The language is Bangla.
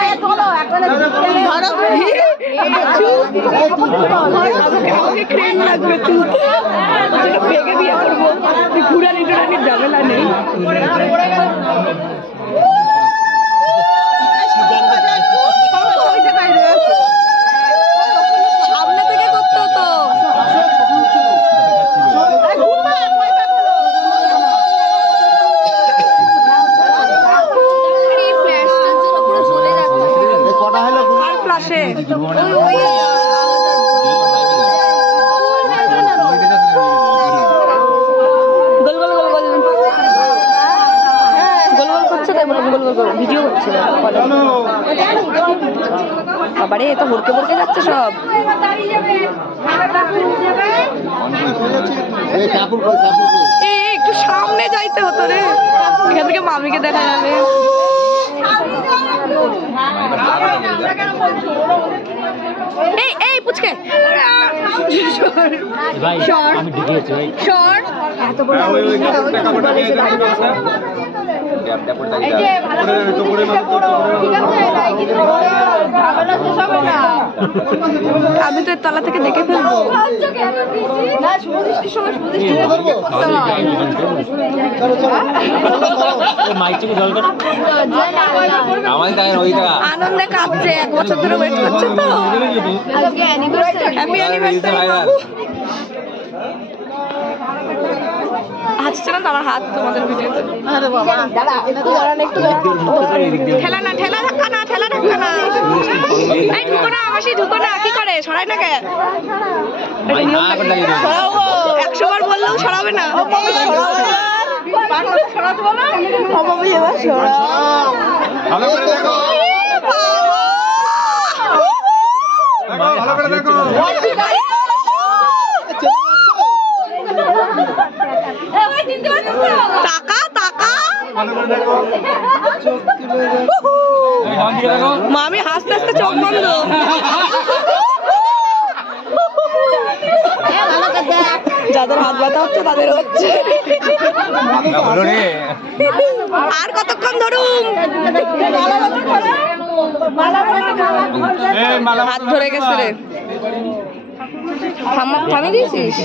বিয়ে করবো ঘুরানি টুরানির ঝামেলা নেই। সামনে থেকে করতে হতো। ভিডিও হচ্ছে বাবারে, তো হড়কে পড়কে যাচ্ছে সব। একটু সামনে যাইতে হতো রে, এখান থেকে মামিকে দেখা যাবে। এই এই পুচকে এত বড় আমি তো তলা থেকে দেখে ফেলবো। আনন্দে কাঁদছে, 1 বছর ধরে ওয়েট করছে তো। Happy anniversary. হাসছে না তো আমার হাত তোমাদের ভিডিওতে। ঠেলা না, ঠেলা ধাক্কা না, ঠেলা ধাক্কা না। এই ঢুকো না, মাসি ঢুকো না। কি করে সরাই না কে? 100 বার বললেও সরাবে না। টাকা টাকা মামি হাসতে হাসতে চোখ বন্ধ। যাদের হাত ব্যথা হচ্ছে তাদের হচ্ছে। আর কতক্ষণ ধরুন? হাত ধরে গেছে রে। থামিয়ে দিয়েছিস?